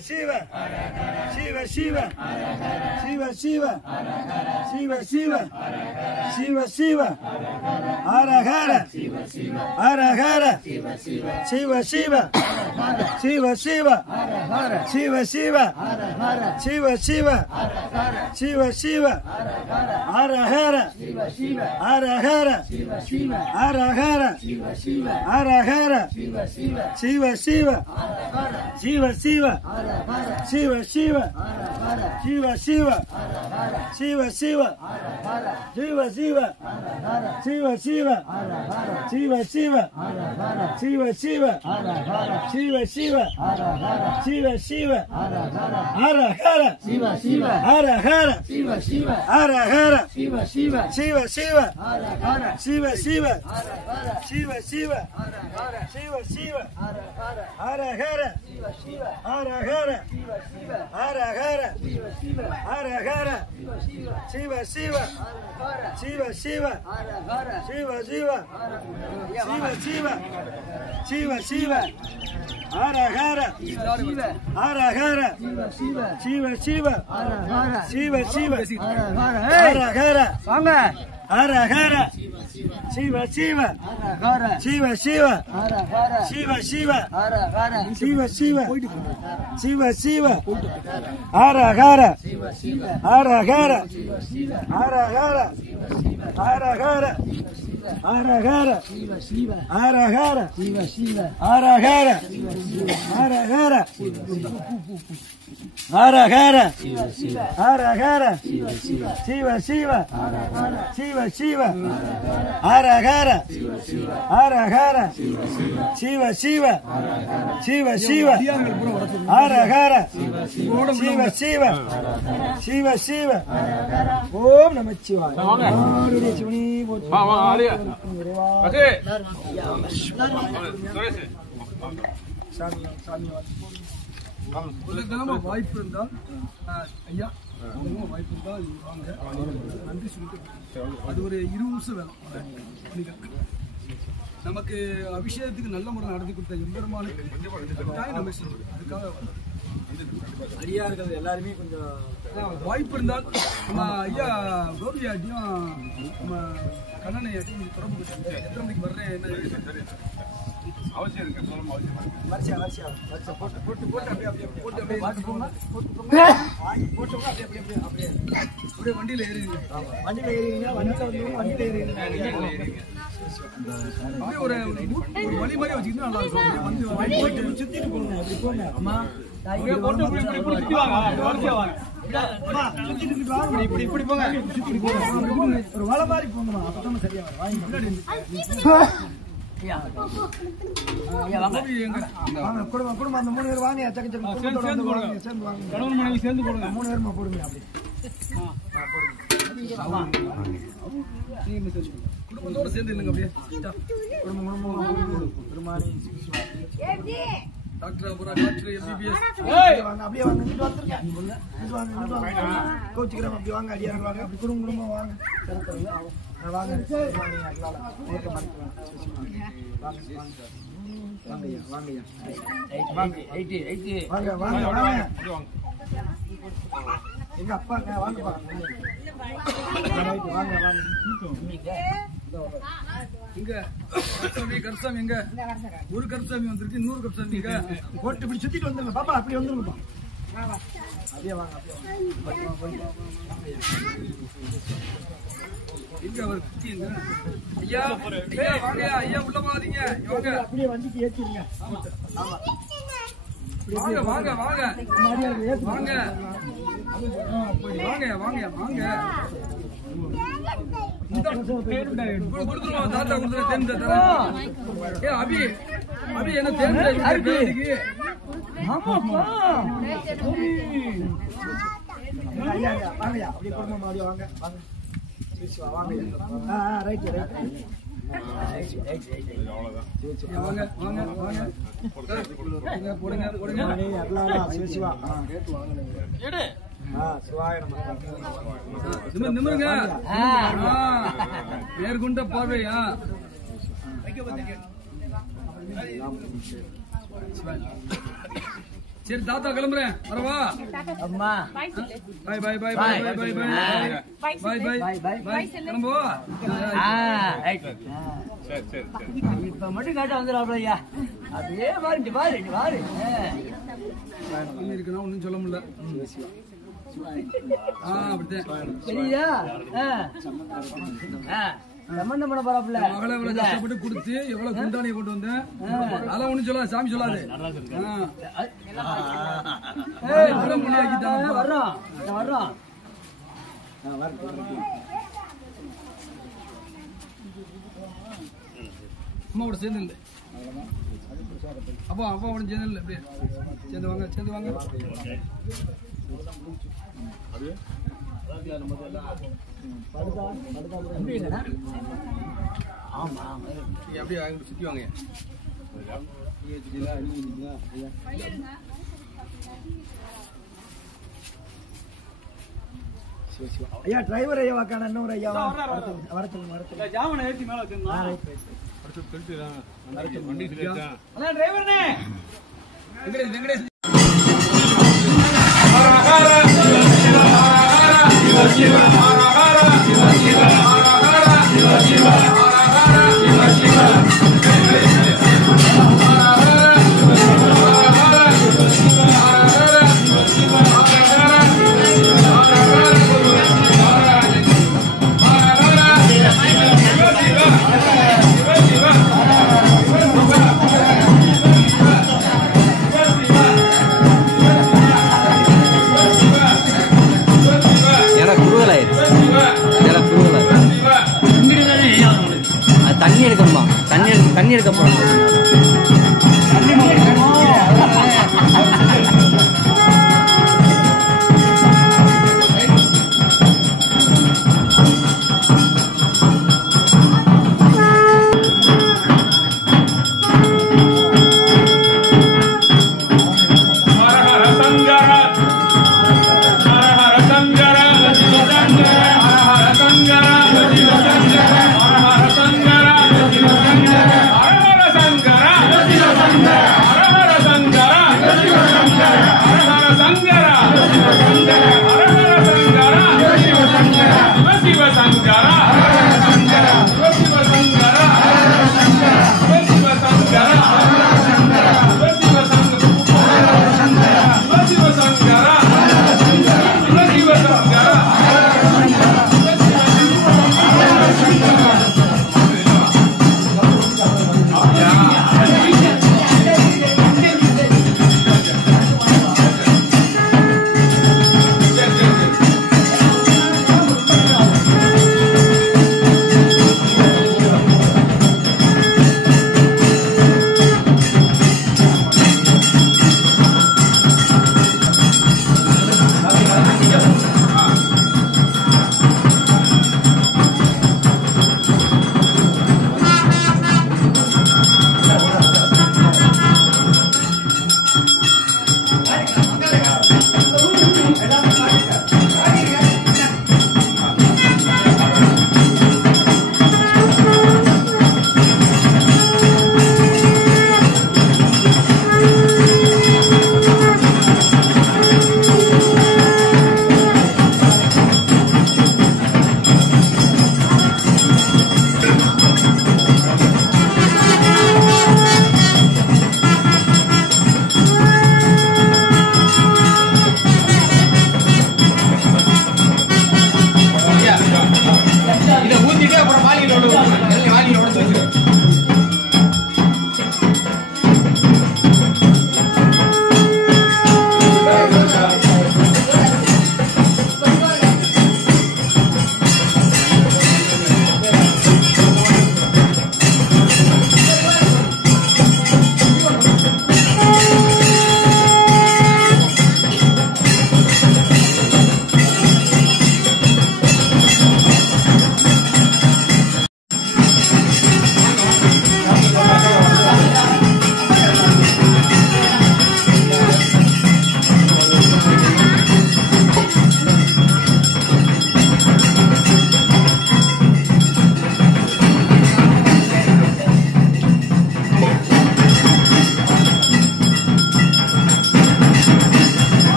Shiva, Shiva Shiva, Shiva Shiva, Shiva Shiva, Shiva Shiva, Hara Hara, Hara Hara, Shiva Shiva, Shiva Shiva, Shiva Shiva, Shiva Shiva, Shiva Shiva, Hara Hara, Hara Hara, Hara Hara, Hara Hara, Shiva Shiva, Shiva Shiva, Shiva Shiva, Shiva Shiva, Shiva Shiva, Shiva Shiva, Shiva Shiva, Shiva Shiva, Shiva Shiva, Shiva Shiva, Shiva Shiva, Hara Hara, Shiva Shiva, Hara Hara, Shiva Shiva, Hara Hara, Shiva Shiva, Shiva Shiva, Shiva Shiva, Shiva Shiva, Shiva Shiva, Hara Hara, Shiva Shiva, Hara Hara, Shiva Shiva, Hara Hara, Shiva Shiva, Hara Hara, Shiva Shiva, Shiva Shiva, Shiva Shiva, Shiva Shiva, Shiva Shiva, Hara Hara, Hara Hara, Shiva Shiva, Shiva Shiva, Hara Hara, Hara Hara, Shiva Shiva, Shiva Shiva, Shiva Shiva, Shiva Shiva, Shiva Shiva, Hara Hara, Hara Hara, Hara Hara, Hara Hara, Hara Hara, Hara Hara, Hara Hara, Hara Hara, Hara Hara, Hara Hara, Shiva Shiva, Shiva Shiva, Hara Hara, Hara Hara, Shiva Shiva, Shiva Shiva, Hara Hara, Shiva Shiva, Shiva Shiva, Om Namah Shivaya. வாய்ப்பு இருந்தால் ஐயா வாய்ப்பு இருந்தால் வாங்க நன்றி சொல்லிட்டு அது ஒரு 20 நிமிஷம் வேணும் நமக்கு அபிஷேகத்துக்கு நல்ல முறை நடத்தி கொடுத்த எம்பெருமானுக்கு நம்ம அதுக்காக அடியார்கள் எல்லாருமே கொஞ்சம் வாய்ப்பு இருந்தால் நம்ம ஐயா கோபியாட்டியும் நம்ம கண்ணனை தொடர்பு எத்தனை மணிக்கு வர்றேன் என்ன அவசியம் இருக்கு சொல்லணும் அவசியம் போட்டு அப்படியே வண்டியில ஏறிங்க அப்படியே ஒரு வழி மாதிரி வச்சுக்கிட்டு நல்லா இருக்கும் வந்து சுத்திட்டு போங்க அப்படி போங்க அம்மா இப்படி போங்க ஒரு வலை மாதிரி போங்கம்மா அப்பதான் சரியா குடும்பம் அந்த 3 பேர் வாங்க கணவன் மனைவி சேர்ந்து போடுங்க 3 பேருமா போடுங்க அப்படி குடும்பத்தோட சேர்ந்து இல்லைங்க அப்படியே டாக்டர் எம்பிபிஎஸ் அப்படியே வாங்க கோச்சிக்கிறோம் அப்படி வாங்க அடியா வாங்க அப்படி குடும்பம் வாங்க வாங்க எங்க அப்பா வாங்க இங்க கருசாமி எங்க ஒரு கருசாமி வந்திருக்கு 100 கருசாமி இங்க போட்டு இப்படி சுத்திட்டு வந்துருங்க பாப்பா அப்படி வந்துருங்கப்பா அப்படியே வாங்க இங்க அவர் குட்டிங்க ஐயா வாங்க ஐயா உள்ள பாதீங்க இவங்க அப்படியே வண்டிக்கு ஏத்திடுங்க ஆமா வாங்க வாங்க வாங்க வாங்க வாங்க வாங்க கொடுத்துருவோம் தாத்தா கொடுத்துரு தேர்ந்து தரேன் ஏ அபி என்ன தேர்ந்து அப்படியே குடும்பம் வாங்க வாங்க ரைட் வாங்க வாங்க வாங்க போடுங்க போடுங்க சிவா நிமிருங்க நேர்கொண்ட பார்வையா சரி தாத்தா கிளம்புறேன் வரவா அம்மா பாய் பாய் பாய் பாய் பாய் பாய் பாய் பாய் பாய் பாய் கிளம்புவா சரி சரி இப்ப மட்டும் காட்ட வந்துடுறாப்ல ஐயா அப்படியே பாருங்க பாருங்க பாரு இருக்குன்னா ஒன்னும் சொல்ல முடியல அப்படித்தான் சரியா சம்பந்தம் பண்ண போறாப்ல மகளை எவ்வளவு கஷ்டப்பட்டு கொடுத்து எவ்வளவு குண்டானியை கொண்டு வந்தேன் அதெல்லாம் ஒண்ணும் சொல்லாது சாமி சொல்லாது வர்றோம் வர்றோம் அம்மாவோட சேர்ந்து இல்லை அப்பா அப்பாவோட சேர்ந்து இல்லை அப்படியே சேர்ந்து வாங்க சேர்ந்து வாங்க அப்படியே சுத்தி வாங்க ஐயா டிரைவர் ஐயா வாக்கான இன்னொரு ஐயா வரத்துல ஜாமனை ஏற்றி மேல வச்சிருந்தோம் டிரைவர்னே வெங்கடேஷ்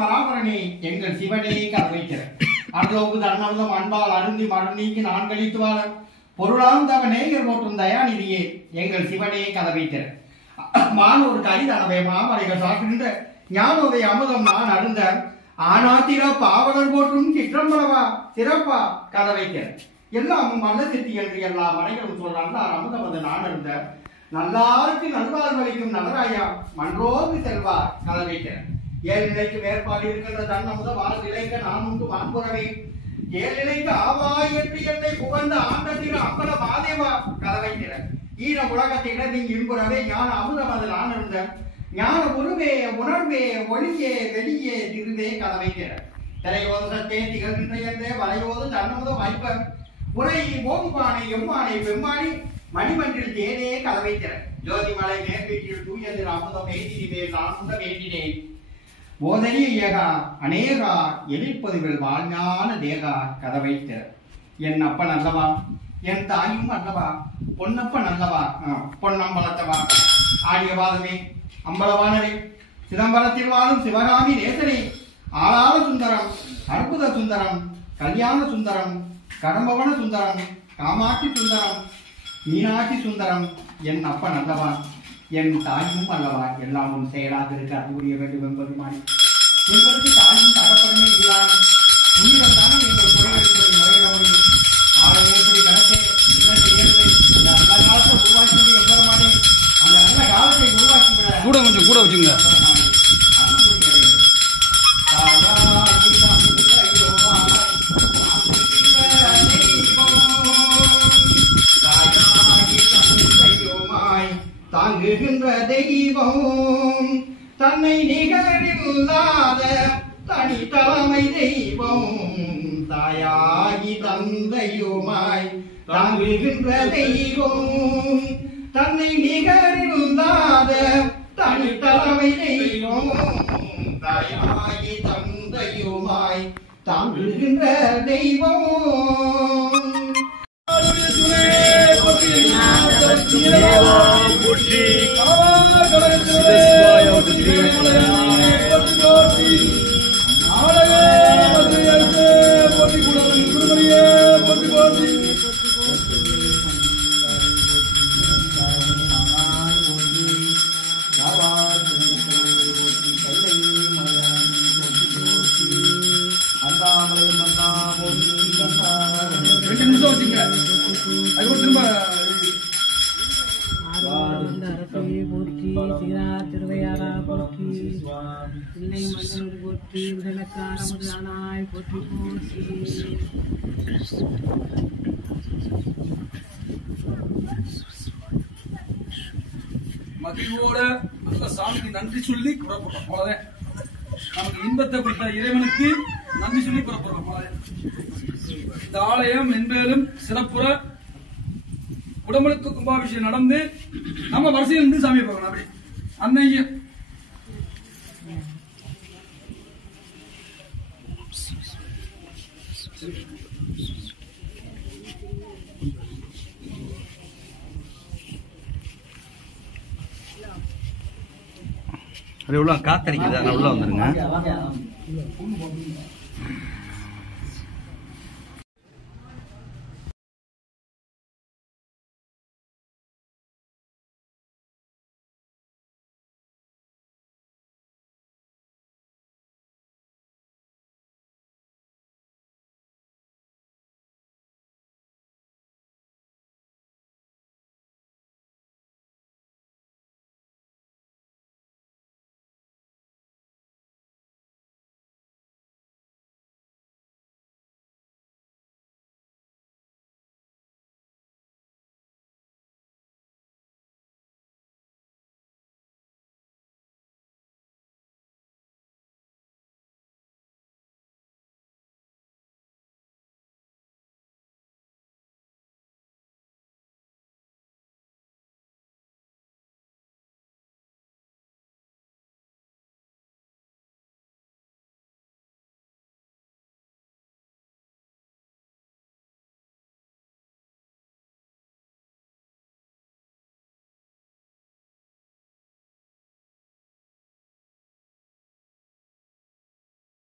பராபரனே எங்கள் சிவனே கதவைக்கிற அன்றோக்கு தன்னமுதம் அன்பால் அருந்தி மருநீக்கு நான் கழித்து வாழ பொருளாம் தவ நேயர் போற்றும் தயாநிதியே எங்கள் சிவனே கதவைக்கிற மானூர் கைதனவை மாமலைகள் சாக்கின்ற ஞானோதய அமுதம் நான் அருந்த ஆனாத்திர பாவகர் போற்றும் சிற்றம்பலவா சிறப்பா கதவைக்கிற எல்லாமும் நல்ல சித்தி என்று எல்லா மனைகளும் சொல்றாங்க அமுதம் வந்து நான் அருந்த நல்லாருக்கு நல்வாழ்வளிக்கும் நலராயா மன்றோக்கு செல்வா கதவைக்கிற ஏழு நிலைக்கு மேற்பாடு இருக்கின்ற தன்னமுத வாழ் நிலைக்க நான் உண்டு வான்புறவே ஏழிலைக்கு ஆவாய் என்று என்னை புகழ்ந்த ஆண்ட திரு அம்பல மாதேவா கதவை திற ஈர உலகத்தினர் நீ இன்புறவே ஞான அமுதம் அதில் ஆனந்த ஞான உருவே உணர்வே ஒளியே வெளியே திருவே கதவை திற திரையோதசத்தே திகழ்கின்ற என்றே வலையோது தன்னமுத வாய்ப்பர் உரை ஓகுபானை எம்மானை வெம்மானி மணிமன்றில் தேனே கதவை திற ஜோதிமலை மேற்கீட்டில் தூயதில் அமுதம் ஏற்றினி மேல் ஆனந்த வேண்டினேன் ஓதனி ஏகா அநேகா எழிற்பதிவில் வாழ்ஞான தேகா கதவை திற என் அப்பன் அல்லவா என் தாயும் அல்லவா பொன்னப்பன் அல்லவா பொன்னம்பலத்தவா ஆடியவாதமே அம்பலவானரே சிதம்பரத்தில் வாழும் சிவகாமி நேசரே ஆளாள சுந்தரம் அற்புத சுந்தரம் கல்யாண சுந்தரம் கடம்பவன சுந்தரம் காமாட்சி சுந்தரம் மீனாட்சி சுந்தரம் என் அப்பன் அல்லவா என் தாயும் அல்லவா எல்லாமும் செயலாக இருக்க அறிவுரிய வேண்டும் என்பது மாறி உங்களுக்கு தாயும் தகப்பனுமே இல்லாமல் உயிரம் தானே எங்கள் குறைகளுக்கு முறையிட முடியும் ஆளை எப்படி கணக்கே என்ன செய்யறது அந்த நல்ல காலத்தை உருவாக்கி எவ்வளவுமானே அந்த நல்ல காலத்தை உருவாக்கி விட கூட கொஞ்சம் கூட வச்சுங்க தாங்குகின்ற தெய்வம் தன்னை நிகரில்லாத தனித்தலைமை தெய்வம் தாயாகி தந்தையுமாய் தாங்குகின்ற தெய்வம் தன்னை நிகரில்லாத தனித்தலைமை தெய்வம் தாயாகி தந்தையுமாய் தாங்குகின்ற தெய்வம் மகிழ்வோட அந்த சாமிக்கு நன்றி சொல்லி புறப்படுறோம். அவ்வளவுதான். நமக்கு இன்பத்தை கொடுத்த இறைவனுக்கு நன்றி சொல்லி புறப்படுறோம். அவ்வளவுதான். இந்த ஆலயம் மென்மேலும் சிறப்புற உடம்புக்கு கும்பாபிஷேகம் நடந்து நம்ம வரிசையில் இருந்து சாமியை பார்க்கணும். அப்படி அன்னைக்கு அது உள்ள காத்தடிக்குது, அதனால உள்ள வந்துருங்க.